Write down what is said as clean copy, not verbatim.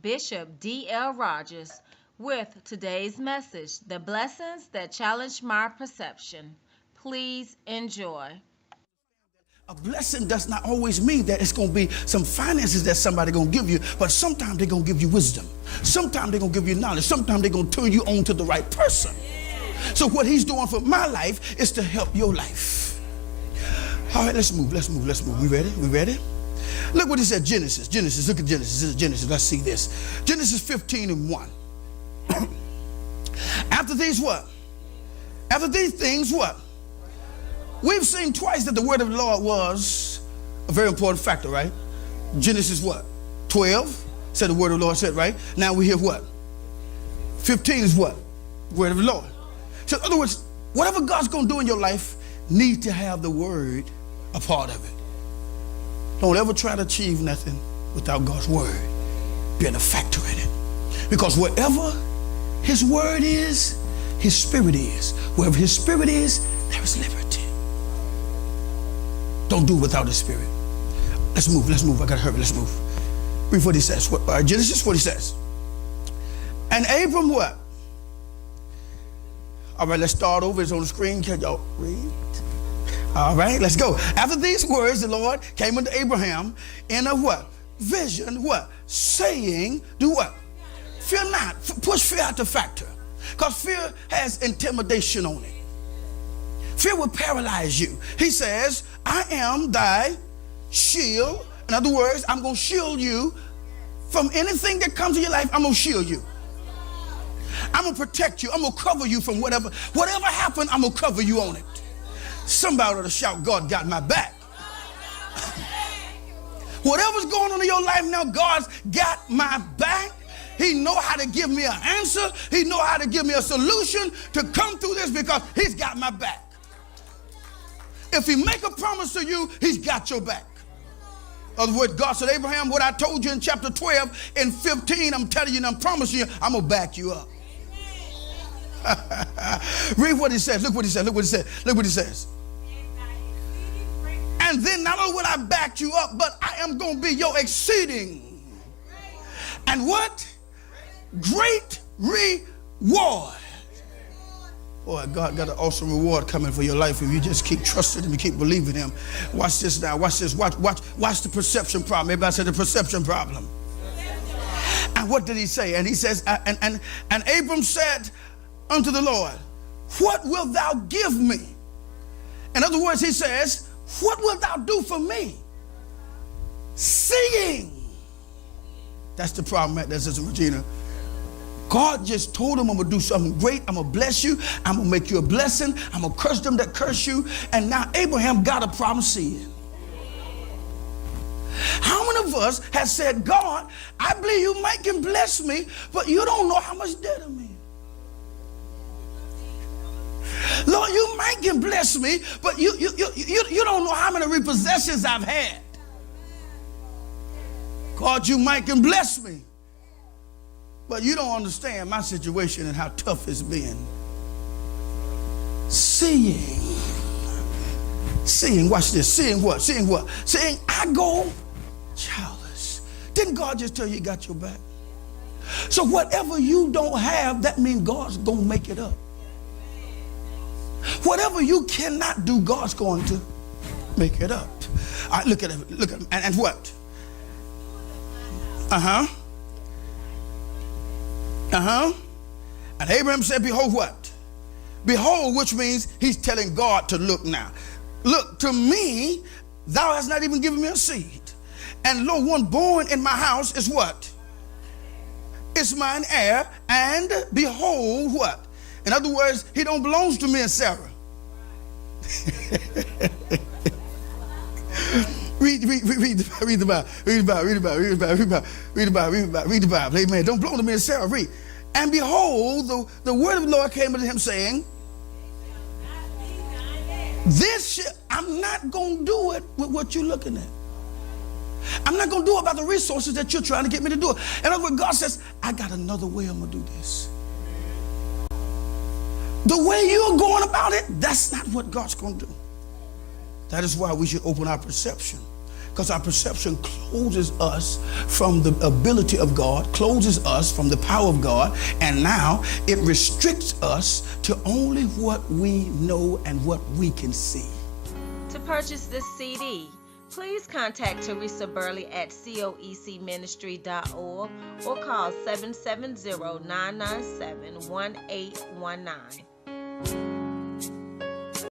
Bishop D.L. Rogers, with today's message, The Blessings That Challenge My Perception. Please enjoy. A blessing does not always mean that it's going to be some finances that somebody going to give you, but sometimes they're going to give you wisdom. Sometimes they're going to give you knowledge. Sometimes they're going to turn you on to the right person. So what he's doing for my life is to help your life. All right, let's move. We ready? Look what he said, Genesis. Look at Genesis. This is Genesis. Let's see this. Genesis 15:1. After these what? After these things what? We've seen twice that the word of the Lord was a very important factor, right? Genesis what? 12 said the word of the Lord said, right? Now we hear what? 15 is what? Word of the Lord. So in other words, whatever God's going to do in your life needs to have the word a part of it. Don't ever try to achieve nothing without God's word being a factor in it. Because wherever his word is, his spirit is. Wherever his spirit is, there is liberty. Don't do it without his spirit. Let's move. I gotta hurry, let's move. Read what he says. Genesis, what he says. And Abram what? All right, let's start over. It's on the screen. Can y'all read? All right, let's go. After these words, the Lord came unto Abraham in a what? Vision, what? Saying, do what? Fear not. Push fear out the factor. Because fear has intimidation on it. Fear will paralyze you. He says, I am thy shield. In other words, I'm going to shield you from anything that comes in your life. I'm going to shield you. I'm going to protect you. I'm going to cover you from whatever happened. I'm going to cover you on it. Somebody ought to shout, God got my back. Whatever's going on in your life now, God's got my back. He know how to give me an answer. He know how to give me a solution to come through this because he's got my back. If he make a promise to you, he's got your back. In other words, God said, Abraham, what I told you in chapter 12 and 15, I'm telling you and I'm promising you, I'm going to back you up. Read what he says. Look what he says. And then not only will I back you up, but I am going to be your exceeding and what? Great reward. Boy, God got an awesome reward coming for your life if you just keep trusting him, you keep believing him. Watch this now. Watch this. Watch the perception problem. Everybody said the perception problem. And what did he say? And he says, and Abram said unto the Lord, what wilt thou give me? In other words, he says, what wilt thou do for me? Seeing. That's the problem right there, Sister Regina. God just told him, I'm going to do something great. I'm going to bless you. I'm going to make you a blessing. I'm going to curse them that curse you. And now Abraham got a problem seeing. How many of us have said, God, I believe you might can bless me, but you don't know how much debt of me. Lord, you might can bless me, but you don't know how many repossessions I've had. God, you might can bless me, but you don't understand my situation and how tough it's been. Seeing, watch this. Seeing what? Seeing I go childless. Didn't God just tell you he got your back? So whatever you don't have, that means God's going to make it up. Whatever you cannot do, God's going to make it up. All right, look at it. And what? And Abraham said, behold what? Behold, which means he's telling God to look now. Look, to me, thou hast not even given me a seed. And lo, one born in my house is what? It's mine heir. And behold what? In other words, he don't belong to me and Sarah. Read the Bible. Amen. Don't belong to me and Sarah. Read. And behold, the word of the Lord came unto him saying, I'm not going to do it with what you're looking at. I'm not going to do it by the resources that you're trying to get me to do it. In other words, God says, I got another way I'm going to do this. The way you're going about it, that's not what God's going to do. That is why we should open our perception Because our perception closes us from the ability of God, closes us from the power of God, and now it restricts us to only what we know and what we can see. To purchase this CD, please contact Teresa Burley at coecministry.org or call 770-997-1819.